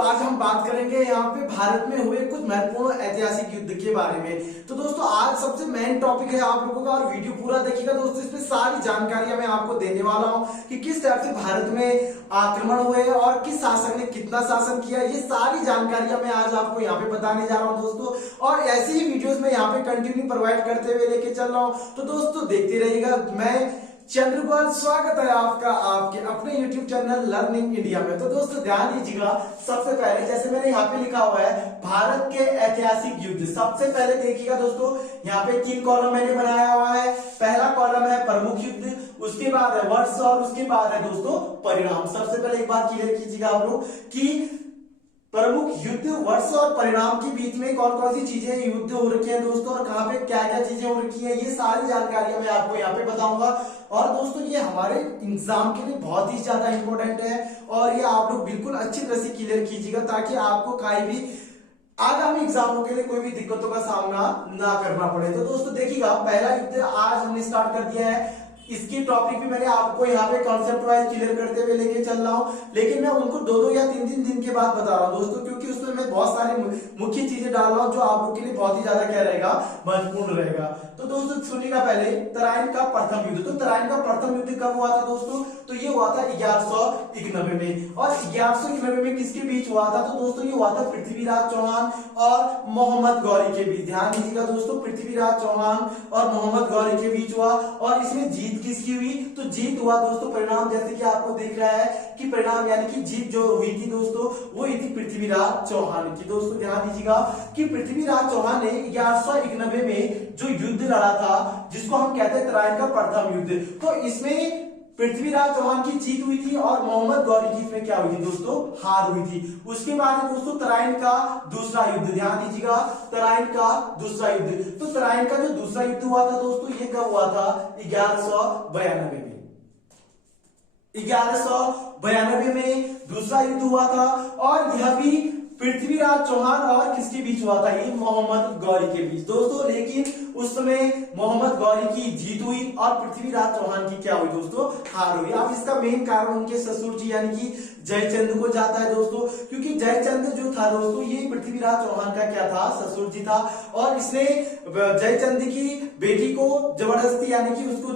आज हम बात करेंगे यहाँ पे भारत में हुए कुछ महत्वपूर्ण ऐतिहासिक युद्ध के बारे में। तो दोस्तों आज सबसे मेन टॉपिक है आप लोगों का, और वीडियो पूरा देखिएगा दोस्तों। इसमें सारी जानकारियां मैं आपको देने वाला हूँ कि किस टाइप से भारत में आक्रमण हुए और किस शासक ने कितना शासन किया। ये सारी जानकारियां मैं आज आपको यहाँ पे बताने जा रहा हूँ दोस्तों, और ऐसी ही वीडियोस में यहाँ पे कंटिन्यू प्रोवाइड करते हुए लेके चल रहा हूँ। तो दोस्तों देखते रहिएगा। मैं चंद्रपाल, स्वागत है आपका आपके अपने YouTube चैनल लर्निंग इंडिया में। तो दोस्तों ध्यान दीजिएगा, सबसे पहले जैसे मैंने यहाँ पे लिखा हुआ है भारत के ऐतिहासिक युद्ध, सबसे पहले देखिएगा दोस्तों यहाँ पे 3 कॉलम मैंने बनाया हुआ है। पहला कॉलम है प्रमुख युद्ध, उसके बाद है वर्ष और उसके बाद है दोस्तों परिणाम। सबसे पहले एक बात क्लियर कीजिएगा आप लोग कि प्रमुख युद्ध, वर्ष और परिणाम के बीच में कौन कौन सी चीजें युद्ध हो रखी है दोस्तों, और कहां पे क्या क्या चीजें हो रखी है, ये सारी जानकारियां मैं आपको यहाँ पे बताऊंगा। और दोस्तों ये हमारे एग्जाम के लिए बहुत ही ज्यादा इंपॉर्टेंट है, और ये आप लोग बिल्कुल अच्छी तरह से क्लियर कीजिएगा ताकि आपको कहीं भी आगामी एग्जामों के लिए कोई भी दिक्कतों का सामना ना करना पड़े। तो दोस्तों देखिएगा, पहला युद्ध आज हमने स्टार्ट कर दिया है। इसकी टॉपिक भी मैंने आपको यहाँ पे कॉन्सेप्ट वाइज क्लियर करते हुए लेके चल रहा हूँ, लेकिन मैं उनको 2 या 3 दिन के बाद बता रहा हूँ दोस्तों, क्योंकि उसमें मैं बहुत सारी मुख्य चीजें डाल रहा हूँ जो आप लोग के लिए बहुत ही ज्यादा क्या रहेगा, महत्वपूर्ण रहेगा। तो दोस्तों सुनिएगा, पहले तराइन का प्रथम युद्ध। तो तराइन का प्रथम युद्ध कब हुआ था दोस्तों? तो ये हुआ था 1191 में। और 1191 में किसके बीच हुआ था? तो दोस्तों ये हुआ था पृथ्वीराज चौहान और मोहम्मद गौरी के बीच। ध्यान दीजिएगा दोस्तों, पृथ्वीराज चौहान और मोहम्मद गौरी के बीच हुआ, और इसमें जीत किसकी हुई? तो जीत हुआ दोस्तों परिणाम, जैसे कि आपको दिख रहा है कि परिणाम यानी कि जीत जो हुई थी दोस्तों वो हुई थी पृथ्वीराज चौहान की। दोस्तों ध्यान दीजिएगा कि पृथ्वीराज चौहान ने 1191 में जो युद्ध लड़ा था, जिसको हम कहते हैं तराइन का प्रथम युद्ध, तो इसमें पृथ्वीराज चौहान की जीत हुई थी और मोहम्मद गौरी की इसमें क्या हुई थी दोस्तों? हार हुई थी। उसके बाद दोस्तों तराइन का दूसरा युद्ध, ध्यान दीजिएगा, तराइन का दूसरा युद्ध। तो तराइन का जो दूसरा युद्ध हुआ था दोस्तों, ये कब हुआ था? 1192 में। 1192 में दूसरा युद्ध हुआ था, और यह भी पृथ्वीराज चौहान और किसके बीच हुआ था? ये मोहम्मद गौरी के बीच दोस्तों। लेकिन उस समय मोहम्मद गौरी की जीत हुई और पृथ्वीराज चौहान की क्या हुई दोस्तों? हार हुई। अब इसका मेन कारण उनके ससुर जी यानी कि जयचंद को जाता है दोस्तों, क्योंकि जयचंद जो था दोस्तों ये पृथ्वीराज चौहान का क्या था? ससुर जी था, और इसने जयचंद की बेटी को जबरदस्ती यानी कि उसको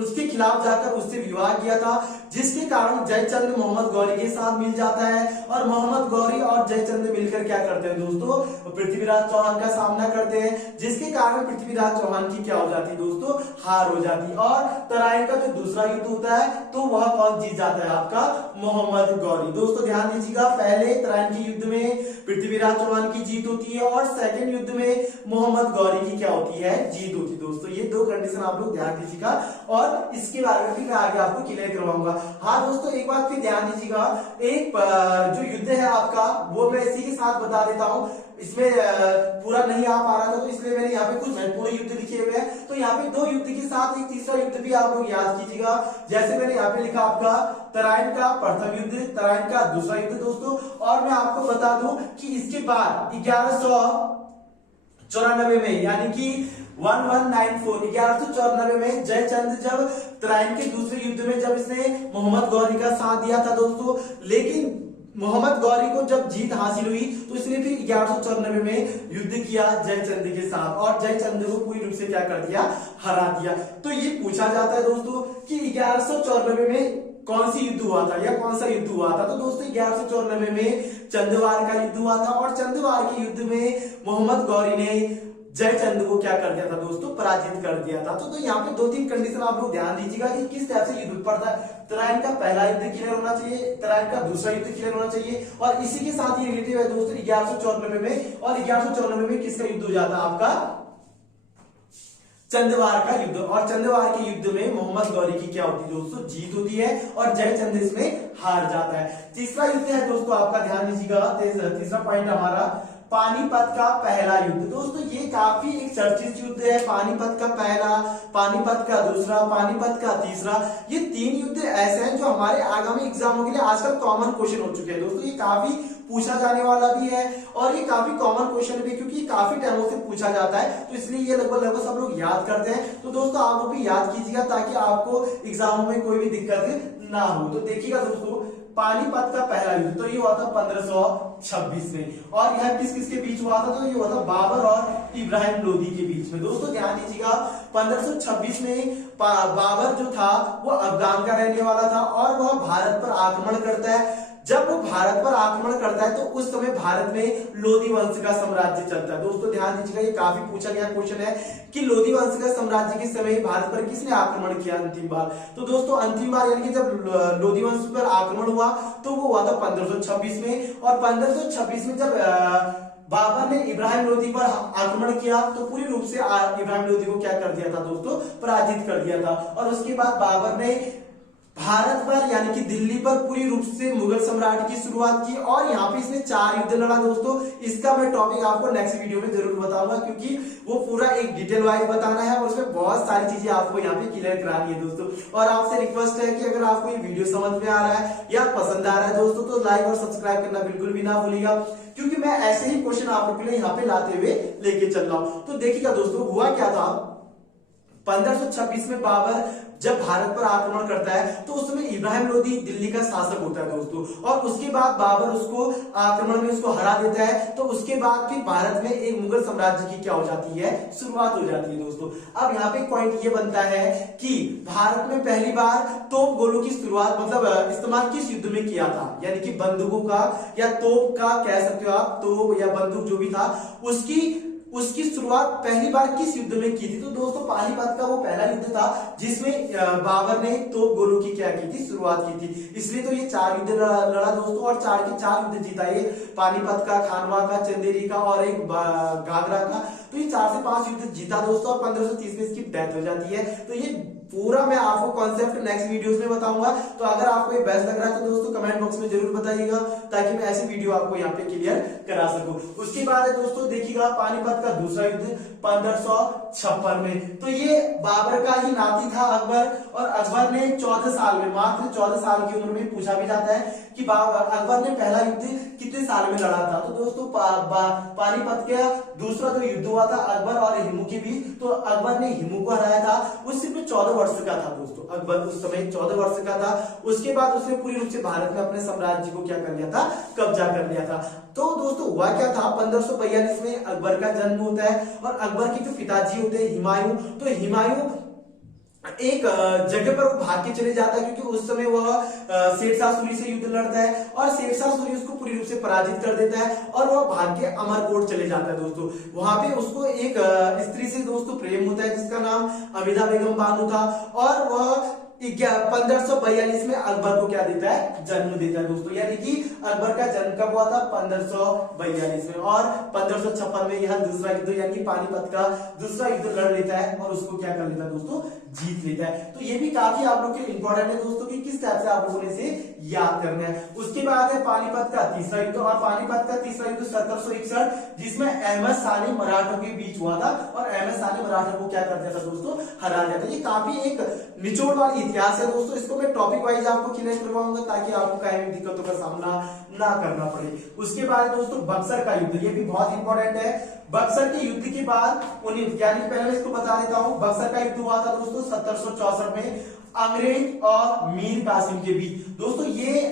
उसके खिलाफ जाकर उससे विवाह किया था, जिसके कारण जयचंद मोहम्मद गौरी के साथ मिल जाता है, और मोहम्मद गौरी और जयचंद मिलकर क्या करते हैं दोस्तों? पृथ्वीराज चौहान का सामना करते हैं, जिसके कारण पृथ्वीराज चौहान की क्या हो जाती है दोस्तों? हार हो जाती है। और तराइन का जो दूसरा युद्ध होता है तो वह कौन जीत जाता है? आपका मोहम्मद गौरी। दोस्तों ध्यान दीजिएगा, पहले तराइन के युद्ध में पृथ्वीराज चौहान की जीत होती है, और सेकंड युद्ध में मोहम्मद गौरी की क्या होती है? जीत होती है दोस्तों। ये 2 कंडीशन आप लोग ध्यान दीजिएगा, और इसके बारे में भी मैं आगे आपको क्लियर करवाऊंगा। हाँ दोस्तों एक बात फिर ध्यान दीजिएगा, एक जो युद्ध है आपका वो मैं इसी के साथ बता देता हूँ। इसमें पूरा नहीं आ पा रहा था, तो इसलिए मैंने यहाँ पे कुछ महत्वपूर्ण युद्ध लिखे हुए हैं। तो यहाँ पे 2 युद्ध के साथ एक तीसरा युद्ध भी आप लोग याद कीजिएगा। जैसे मैंने यहाँ पे लिखा आपका तराइन का प्रथम युद्ध, तराइन का दूसरा युद्ध दोस्तों। और मैं आपको बता दूं कि इसके बाद 1194 में यानी कि 1194 में जयचंद जब तराइन के दूसरे युद्ध में जब इसने मोहम्मद गौरी का साथ दिया था दोस्तों, लेकिन मोहम्मद गौरी को जब जीत हासिल हुई तो इसने फिर 1194 में युद्ध किया जयचंद के साथ, और जयचंद को पूरी रूप से क्या कर दिया? हरा दिया। तो ये पूछा जाता है दोस्तों कि 1194 में कौन सी युद्ध हुआ था या कौन सा युद्ध हुआ था? तो दोस्तों 1194 में चंदवार का युद्ध हुआ था, और चंदवार के युद्ध में मोहम्मद गौरी ने जयचंद को क्या कर दिया था दोस्तों? पराजित कर दिया था। तो यहाँ पे 2-3 कंडीशन आप लोग ध्यान दीजिएगा कि किस टाइप से युद्ध पड़ता है। तराइन का पहला युद्ध क्लियर होना चाहिए, तराइन का दूसरा युद्ध क्लियर होना चाहिए, और इसी के साथ ये रिलेटिव है दोस्तों 1194 में। और 1194 में किसका युद्ध हो जाता है? आपका चंदवार का युद्ध। और चंदवार के युद्ध में मोहम्मद गौरी की क्या होती है दोस्तों? जीत होती है, और जयचंद इसमें हार जाता है। तीसरा युद्ध है दोस्तों आपका, ध्यान दीजिएगा, तीसरा पॉइंट हमारा पानीपत का पहला युद्ध। दोस्तों ये काफी एक चर्चित युद्ध है। पानीपत का पहला, पानीपत का दूसरा, पानीपत का तीसरा, ये 3 युद्ध ऐसे हैं जो हमारे आगामी एग्जामों के लिए आजकल कॉमन क्वेश्चन हो चुके हैं दोस्तों। ये काफी पूछा जाने वाला भी है, और ये काफी कॉमन क्वेश्चन भी, क्योंकि काफी टाइमों से पूछा जाता है, तो इसलिए ये लगभग सब लोग याद करते हैं। तो दोस्तों आप लोग भी याद कीजिएगा ताकि आपको एग्जामों में कोई भी दिक्कत ना हो। तो देखिएगा दोस्तों, पानीपत का पहला युद्ध, तो ये हुआ था 1526 में। और यह किस किस के बीच हुआ था, तो ये हुआ था बाबर और इब्राहिम लोदी के बीच में। दोस्तों ध्यान दीजिएगा, 1526 में बाबर जो था वो अफगान का रहने वाला था और वह भारत पर आक्रमण करता है। जब वो भारत पर आक्रमण करता है तो उस समय भारत में लोदी वंश का साम्राज्य चलता है। दोस्तों ध्यान दीजिएगा, ये काफी पूछा गया क्वेश्चन है कि लोदी वंश का साम्राज्य के समय भारत पर किसने आक्रमण किया अंतिम बार। तो दोस्तों अंतिम बार यानी कि जब लोदी वंश पर आक्रमण हुआ तो वो हुआ था 1526 में। और 1526 में जब बाबर ने इब्राहिम लोदी पर आक्रमण किया तो पूरी रूप से इब्राहिम लोदी को क्या कर दिया था दोस्तों, पराजित कर दिया था। और उसके बाद बाबर ने भारत पर यानी कि दिल्ली पर पूरी रूप से मुगल सम्राट की शुरुआत की और यहाँ पे इसने 4 युद्ध लड़ा। दोस्तों इसका मैं टॉपिक आपको नेक्स्ट वीडियो में जरूर बताऊंगा, क्योंकि वो पूरा एक डिटेल वाइज बताना है और उसमें बहुत सारी चीजें आपको यहाँ पे क्लियर करानी है दोस्तों। और आपसे रिक्वेस्ट है कि अगर आपको ये वीडियो समझ में आ रहा है या पसंद आ रहा है दोस्तों, तो लाइक और सब्सक्राइब करना बिल्कुल भी ना भूलिएगा, क्योंकि मैं ऐसे ही क्वेश्चन आप लोगों के लिए यहाँ पे लाते हुए लेके चल रहा हूँ। तो देखिएगा दोस्तों, हुआ क्या था 1526 में बाबर जब भारत पर आक्रमण करता है तो उस समय इब्राहिम लोदी दिल्ली का शासक होता है दोस्तों। और उसके बाद बाबर उसको आक्रमण में उसको हरा देता है। तो उसके बाद फिर भारत में एक मुगल साम्राज्य की क्या हो जाती है, शुरुआत हो जाती है दोस्तों। अब यहाँ पे पॉइंट ये बनता है कि भारत में पहली बार तोप गोलों की शुरुआत मतलब इस्तेमाल किस युद्ध में किया था, यानी कि बंदूकों का या तोप का कह सकते हो आप, तोप या बंदूक जो भी था उसकी शुरुआत पहली बार किस युद्ध में की थी। तो दोस्तों पानीपत का वो पहला युद्ध था जिसमें बाबर ने तोप गोलों की क्या की थी, शुरुआत की थी। इसलिए तो ये 4 युद्ध लड़ा दोस्तों और 4 के 4 युद्ध जीता, ये पानीपत का, खानवा का, चंदेरी का और एक घाघरा का। तो ये 4 से 5 युद्ध जीता दोस्तों और 1530 में इसकी डेथ हो जाती है। तो ये पूरा मैं आपको कॉन्सेप्ट नेक्स्ट वीडियोस में बताऊंगा। तो अगर आपको ये बेस्ट लग रहा है तो दोस्तों कमेंट बॉक्स में जरूर बताइएगा, ताकि मैं ऐसी वीडियो आपको यहाँ पे क्लियर करा सकूं। उसके बाद है दोस्तों देखिएगा पानीपत का दूसरा युद्ध 1556 में। तो ये बाबर का ही नाती था अकबर, और अकबर ने 14 साल में, मात्र 14 साल की उम्र में, पूछा भी जाता है कि अकबर ने पहला युद्ध कितने साल में लड़ा था। तो दोस्तों पानीपत का दूसरा जो युद्ध हुआ था अकबर और हिमू के बीच, तो अकबर ने हिमू को हराया था। वो सिर्फ 14 वर्ष का था दोस्तों, अकबर उस समय 14 वर्ष का था। उसके बाद उसने पूरी रूप से भारत में अपने साम्राज्य को क्या कर लिया था, कब्जा कर लिया था। तो दोस्तों हुआ क्या था, 1542 में अकबर का जन्म होता है और अकबर के जो पिताजी होते हैं हुमायूं, तो हुमायूं एक जगह पर वो भाग के चले जाता है, क्योंकि उस समय वह शेरशाह सूरी से युद्ध लड़ता है और शेरशाह सूरी उसको पूरी रूप से पराजित कर देता है और वह भाग के अमरकोट चले जाता है दोस्तों। वहां पे उसको एक स्त्री से दोस्तों प्रेम होता है जिसका नाम अमीदा बेगम बानो था, और वह 1542 में अकबर को क्या देता है, जन्म देता है दोस्तों। यानी कि अकबर का जन्म कब हुआ था, 1542 में। और 1556 में यह दूसरा युद्ध यानी कि पानीपत का दूसरा युद्ध लड़ लेता है और उसको क्या कर लेता है दोस्तों, जीत लेता है। तो ये भी काफी आप लोग के लिए इंपॉर्टेंट है दोस्तों कि किस टाइप से आप लोगों ने इसे याद करना है। उसके बाद है पानीपत का तीसरा युद्ध, और पानीपत का तीसरा युद्ध 1761, जिसमें अहमद शाह ने मराठों के बीच हुआ था और अहमद शाह ने मराठों को क्या कर दिया था दोस्तों, हरा दिया था। ये काफी एक निचोड़ वाली इतिहास है दोस्तों, इसको मैं टॉपिक वाइज आपको क्लियर करवाऊंगा ताकि आपको कहीं भी दिक्कतों का सामना ना करना पड़े। उसके बाद दोस्तों बक्सर का युद्ध, ये भी बहुत इंपॉर्टेंट है। बक्सर के युद्ध के बाद यानी पहले मैं इसको बता देता हूं, बक्सर का युद्ध हुआ था दोस्तों 1764 में अंग्रेज और मीर कासिम के बीच। दोस्तों ये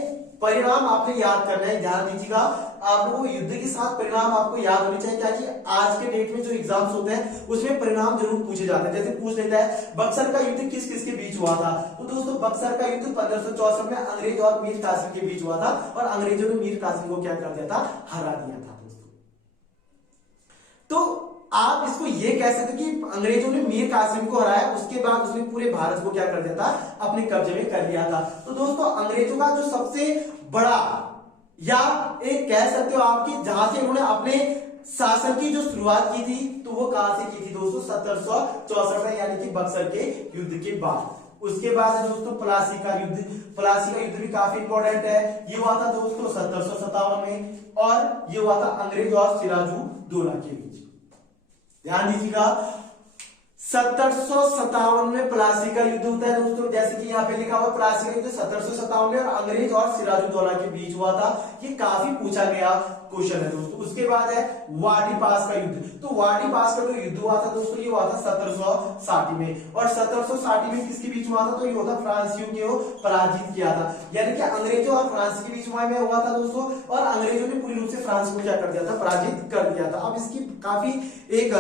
परिणाम आपने याद करना है, ध्यान दीजिएगा। आप लोगों को युद्ध के साथ परिणाम आपको याद होने चाहिए, ताकि आज के डेट में जो एग्जाम्स होते हैं उसमें परिणाम जरूर पूछे जाते हैं। जैसे पूछ लेता है बक्सर का युद्ध किस किस के बीच हुआ था, तो दोस्तों बक्सर का युद्ध 1564 में अंग्रेज और मीर कासिम के बीच हुआ था और अंग्रेजों ने मीर कासिम को क्या कर दिया था, हरा दिया था दोस्तों। तो आप इसको ये कह सकते कि अंग्रेजों ने मीर कासिम को हराया, उसके बाद उसने पूरे भारत को क्या कर दिया था, अपने कब्जे में कर लिया था। तो दोस्तों अंग्रेजों का जो सबसे बड़ा या एक कह सकते हो आपकी जहां से उन्होंने अपने शासन की जो शुरुआत की थी, तो वो कहां से की थी दोस्तों, 1764 में, यानी कि बक्सर के युद्ध के बाद। उसके बाद है दोस्तों प्लासी का युद्ध। प्लासी का युद्ध भी काफी इंपॉर्टेंट है। ये हुआ था दोस्तों 1757 में और ये हुआ था अंग्रेज और सिराजुद्दौला के बीच। ध्यान दीजिएगा, 1757 में प्लासी का युद्ध होता है दोस्तों, जैसे कि यहाँ पे लिखा हुआ प्लासी का युद्ध 1757 में और अंग्रेज और सिराजुद्दौला के बीच हुआ था। ये काफी पूछा गया क्वेश्चन है दोस्तों। उसके बाद है वाडी पास का युद्ध। तो वाडी पास का जो युद्ध हुआ था दोस्तों, ये हुआ था 1760 में, और 1760 में किसके बीच हुआ था, तो ये होता फ्रांसीसियों को पराजित किया था, यानी कि अंग्रेजों और फ्रांस के बीच में हुआ था दोस्तों, और अंग्रेजों ने पूरी रूप से फ्रांस को क्या कर दिया था, पराजित कर दिया था। अब इसकी काफी एक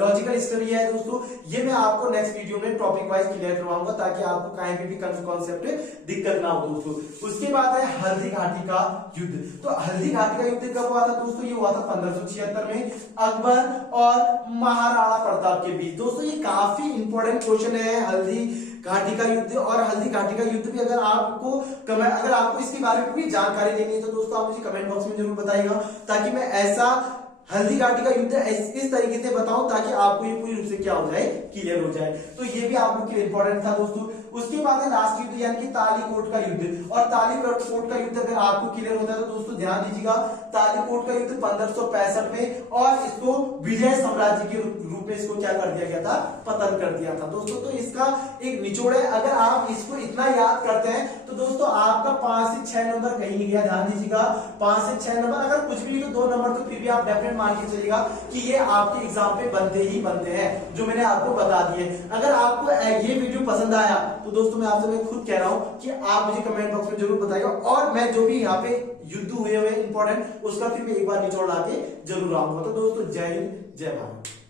लॉजिकल स्टोरी है दोस्तों, ये मैं आपको नेक्स्ट वीडियो में टॉपिक वाइज क्लियर करवाऊंगा, ताकि आपको कहीं पे भी कॉन्सेप्ट दिक्कत ना हो दोस्तों। उसके बाद है हल्दी घाटी का युद्ध। तो हल्दी घाटी का युद्ध कब हुआ था दोस्तों, ये हुआ था 1576 में अकबर और महाराणा प्रताप के बीच। दोस्तों ये काफी इंपॉर्टेंट क्वेश्चन है, हल्दी घाटी का युद्ध। और हल्दी घाटी का युद्ध भी अगर आपको इसके बारे में पूरी जानकारी देनी है तो दोस्तों आप मुझे कमेंट बॉक्स में जरूर बताइएगा, ताकि मैं ऐसा हल्दी घाटी का युद्ध इस तरीके से बताऊं ताकि आपको ये पूरी रूप से क्या हो जाए, क्लियर हो जाए। तो ये भी आप लोग के लिए इंपॉर्टेंट था दोस्तों। उसके बाद है लास्ट युद्ध यानी कि तालीकोट का युद्ध। और तालीकोट का युद्ध अगर आपको क्लियर होता है तो दोस्तों ध्यान दीजिएगा, तालीकोट का युद्ध 1565 में, और इसको विजय साम्राज्य के रूप में इसको क्या कर दिया गया था, पतन कर दिया था दोस्तों। तो इसका एक निचोड़ है, अगर आप इसको इतना याद करते हैं तो दोस्तों आपका 5 से 6 नंबर कहीं नहीं गया। ध्यान दीजिएगा 5 से 6 नंबर, अगर कुछ भी तो 2 नंबर तो फिर भी आप डेफिनेट मान के चलिएगा कि ये आपके एग्जाम पे बनते ही बनते हैं, जो मैंने आपको बता दिए। अगर आपको ये वीडियो पसंद आया तो दोस्तों मैं खुद कह रहा हूं कि आप मुझे कमेंट बॉक्स में जरूर बताइएगा, और मैं जो भी यहाँ पे युद्ध हुए इंपॉर्टेंट उसका फिर मैं एक बार निचोड़ लाके जरूर आऊंगा। तो दोस्तों जय हिंद, जय भारत।